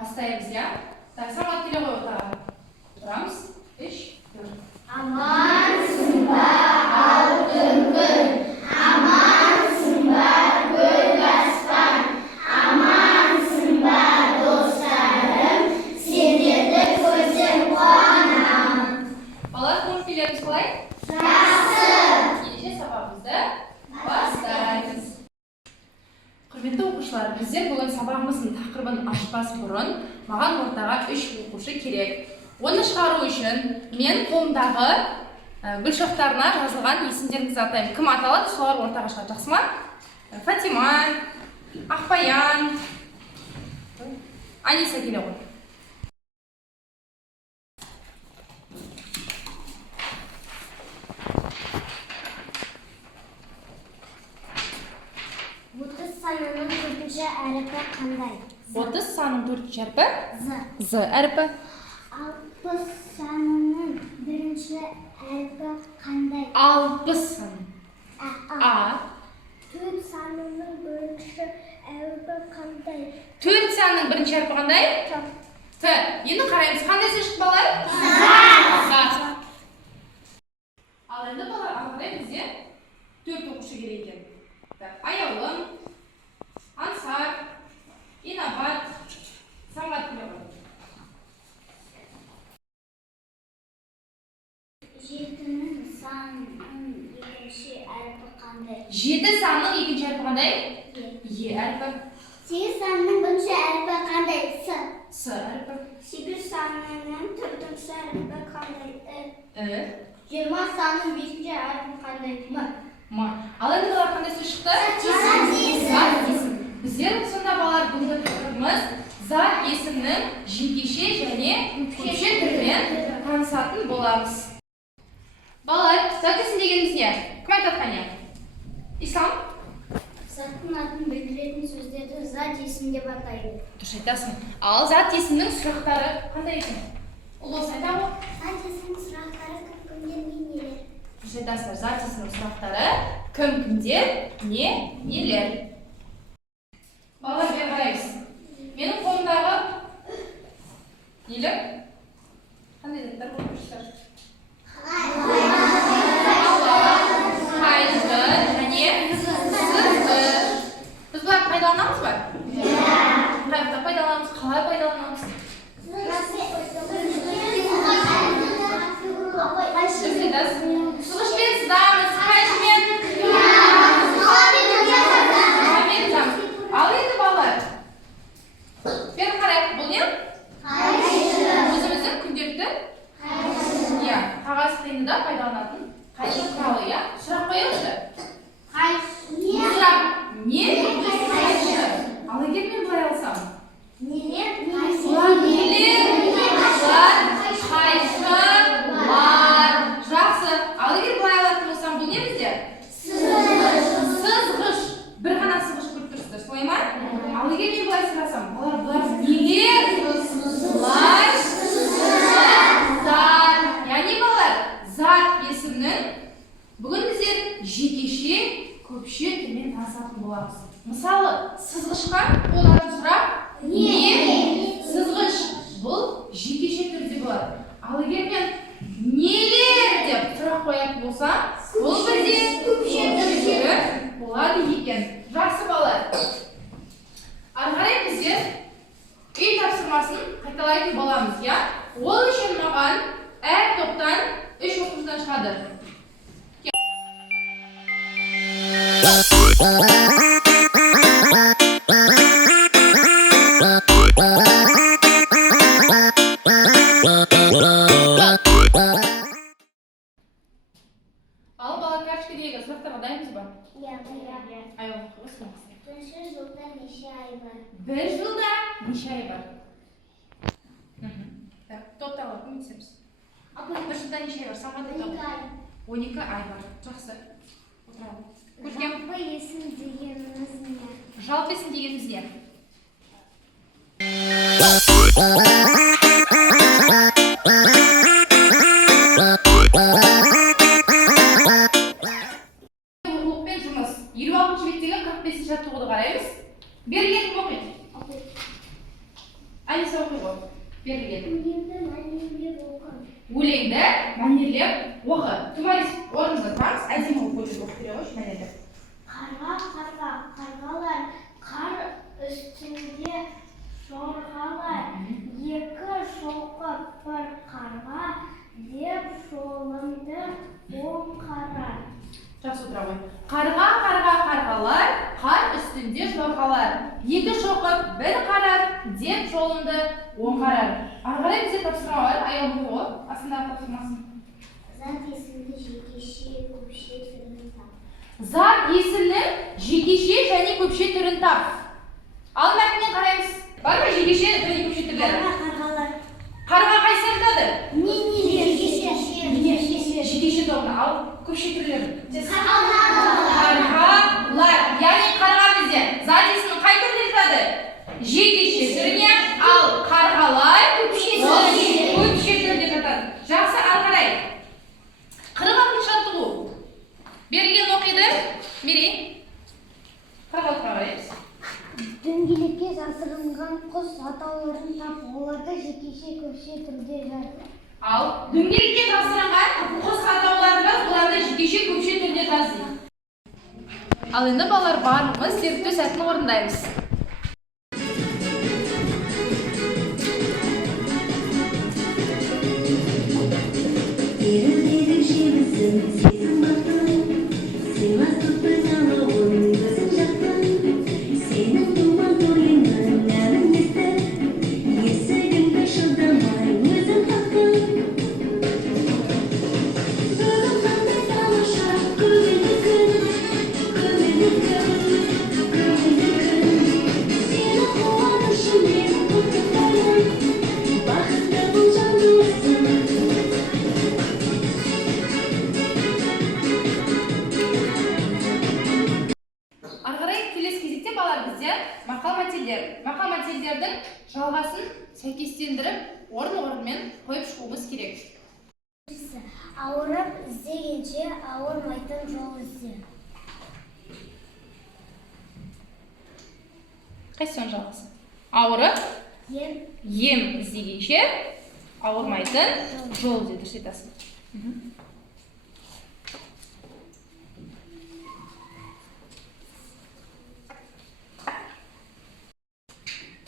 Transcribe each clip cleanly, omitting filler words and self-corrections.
Бастаймыз, я? Так, самат келе ғой отаға. Тұрамыз. 3, 4. Амансың ба, алтын күн, амансың ба, көк аспан, амансың ба, достарым, сендерді көрсем қуанамын. Балалар, көңіл күйлеріңіз қалай? Жақсы. Ендеше сабағымызды бастаймыз. Құрметті оқушылар, біздер бүгін сабағымыздың тақырыбын ашпас бұрын маған ортаға 3 оқушы керек. Оны шығару үшін мен қолымдағы гүл шоқтарына жазылған есімдеріңізді атаймын. Кім аталады, солар ортаға шығады. Жақсы ма? Фатима, Ақбаян, Аниса келе ғой. Отыз санының төртінші әріпі қандай? 30 санның 4-ші әрпі? З. Әрпі. Алпыс санының бірінші әріпі қандай? 60 сан. А. Төрт санының бірінші әріпі қандай? 4 санның бірінші әрпі қандай? Т. Енді қараймыз, қандай сөз шықты балалар? Зат. Ал енді балалар, ары қарай бізде 4 оқушы керек екен. Аяулым, Ансар, Инабат, Самат келе ғой. Жетінің санының екінші әріпі қандай? 7 санның екінші әрпі қандай? Е әрпі. Сегіз санының бірінші әріпі қандай? С әрпі. Сегіз санының төртінші әріпі қандай? Э. 20 санның бесінші әріпі қандай? М. Ал енді балалар қандай сөз шықты? Зат есім. Зат есім. Біздер сонда балалар бүгінгі тақырыбымыз зат есімнің жекеше және көпше түрімен танысатын боламыз. Балалар, зат есім дегеніміз не? Кім айтады қане? Ислам? Заттың атын білдіретін сөздерді зат есім деп атайды. Дұрыс айтасың. Ал зат есімнің сұрақтары қандай екен? Ұлыс айта ғой. Зат есімнің сұрақтары кім-кімдер, нелер? Дұрыс айтасыңдар. Зат есімнің сұрақтары кім-кімдер, нелер? Балалар, бері қараймыз. Менің қолымдағы нелер? Қандай заттар болып тұрсыздар? Қайғы және сызғы. Біз бұлар пайдаланамыз ба? Қайғыда пайдаланамыз, қалай пайдаланамыз? Сызғышпен сызамыз, қайшымен қаламен жазамыз. Ал енді балалар, бері қарайық, бұл не? Өзіміздің күнделікті қағаз қиындыда пайдаланатын қайшы құралы, иә? Сұрақ қояңызшы. Сұрақ не? Қайшы. Ал егер мен былай алсам? Бұлар нелер? Бұлар қайшы, бұлар. Жақсы. Ал егер былай алатын болсам, бұл не бізде? Сызғыш. Бір ғана сызғыш көріп тұрсыздар, солай ма? Ал егер мен былай сұрасам, бұлар нелер? Бұлар зат. Яғни балалар, зат есімнің бүгін біздер жекеше, көпше түрмен танысатын боламыз. Мысалы, сызғышқа қолданатын сұрақ не? Сызғыш. Бұл жекеше түрде болады. Ал егер мен нелер деп сұрақ қоятын болсам, бұл бізде көпше түрде болады екен. Жақсы балалар. Ары қарай біздер үй тапсырмасын қайталайтын боламыз, я? Ол үшін маған әр топтан 3 оқушыдан шығады. Ал балалар, карточкадегі сұрақтарға дайынсыз ба? Айлық қосыңыз. Бірінші жылда неше ай бар? Бір жылда неше ай бар? Так, топтарға көмектесеміз. Апа, бір жылда неше ай бар? Сағат айтамын. 12 ай бар. Жақсы. Отырамын. Көркем. Жалпы есім дегеніміз не? Жалпы есім дегеніміз не? Оқулықпен жұмыс. 26-шы беттегі 45-ші жаттығуды қараймыз. Берілген кім оқиды? Аниса Өлеңді мәнерлеп оқы. Тумарис, орныңызға тұрыңыз, әдемі оқып оқып бере қойшы мәнерлеп. Қарға, қарға, қарғалар, қар үстінде жорғалар, екі шоқып бір қарға, деп жолымды оң қара. Жақсы отыра ғой. Қарға, қарға, қарғалар, қар үстінде жорғалар. Екі шоқып бір қарар, деп жолымды оң қарар. Ары қарай бізде тапсырма бар, аяғын қой, астындағы тапсырмасын. Зат есімді жекеше, көпше түрін тап. Зат есімнің жекеше және көпше түрін тап. Ал мәтіннен қараймыз. Бар ма жекеше және көпше түрлері? Қарғалар. Қарға қайсы айтады? Жекеше тобына. Ал көпше түрлері? Қарғалар. Яғни қарға бізде зат есімнің қай түріне жатады? Жекеше түріне, ал қарғалар көпше түріне жатады. Жақсы, ары қарай. 46-шы жаттығу. Берілген оқиды. Берейін. 46-ға қараймыз. Дөңгелекке жасырынған құс атауларын тап, оларды жекеше көпше түрде жазды. Ал дөңгелекке жасырынған құс атауларын жаз, оларды жекеше көпше түрде жаз дейді. Ал енді балалар барлығымыз зерттеу сәтін орындаймыз. Мақал-мәтелдердің жалғасын сәйкестендіріп, орын-орынмен қойып шығуымыз керек. Ауырып іздегенше ауырмайтын жол ізде. Қайсының жалғасы? Ауырып, ем іздегенше ауырмайтын жол ізде. Дұрыс айтасың.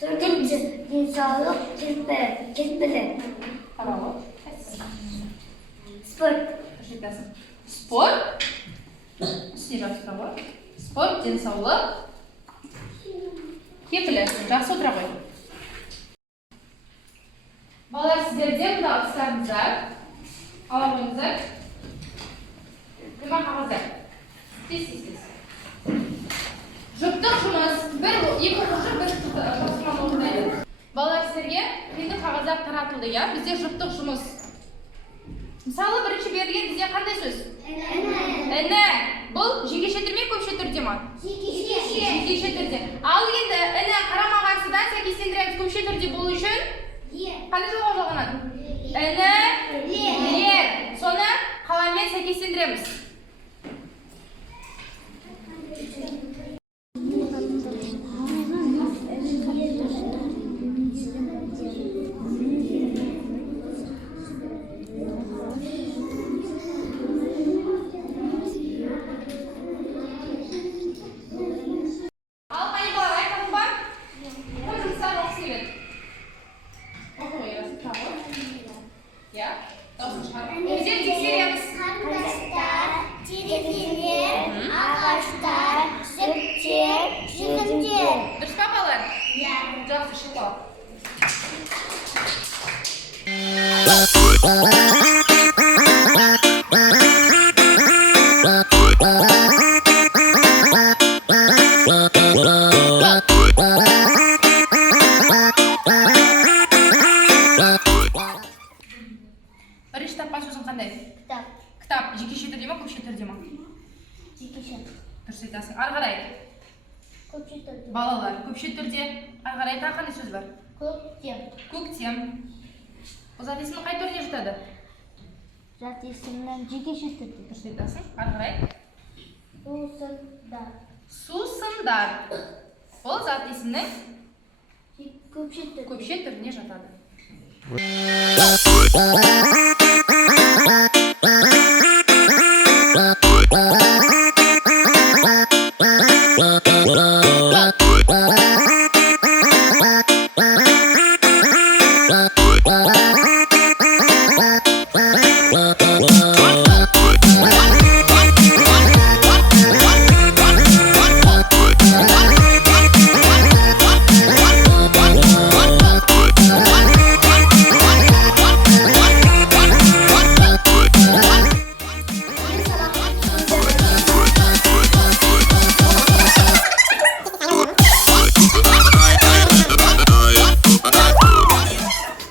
Төртінші, денсаулық кетпілі. Қаралы. Спорт. Дұрыс айтасың. Спорт. Үстіне жақсы тұра ғой. Спорт, денсаулық кетпілі. Жақсы отыра ғой. Балалар, сіздерде мұнда ыдыстарыңыздар, ала қойыңыздар. Қимақ қағаздар. Тез. Жұптық жұмыс, екі жұп, бір тапсырманы орындайды. Балалар, сіздерге қиындық қағаздар таратылды, иә? Бізде жұптық жұмыс. Мысалы, бірінші берілген бізде қандай сөз? Іні. Бұл жекеше түр ме, көпше түрде ме? Жекеше түрде. Ал енді іні қарама-қарсыдан сәйкестендіреміз көпше түрде болу үшін қандай жолға жалғанады? Іні, лер. Соны қаламмен сәйкестендіреміз. Дұрыс па, балалар? Жақсы, шықпау. Бірінші тапқан сөзің қандай? Кітап. Жекеше түрде ме, көпше түрде ме? Жекеше. Дұрыс айтасың. Ары қарай. Көпше түрде. Балалар, көпше түрде. Ары қарай тағы қандай сөз бар? Көктем. Көктем. Бұл зат есімнің қай түріне жатады? Зат есімнің жекеше түрде. Дұрыс айтасың. Ары қарай. Сусындар. Сусындар. Бұл зат есімнің Көпше түрде. көпше түріне жатады. Bye.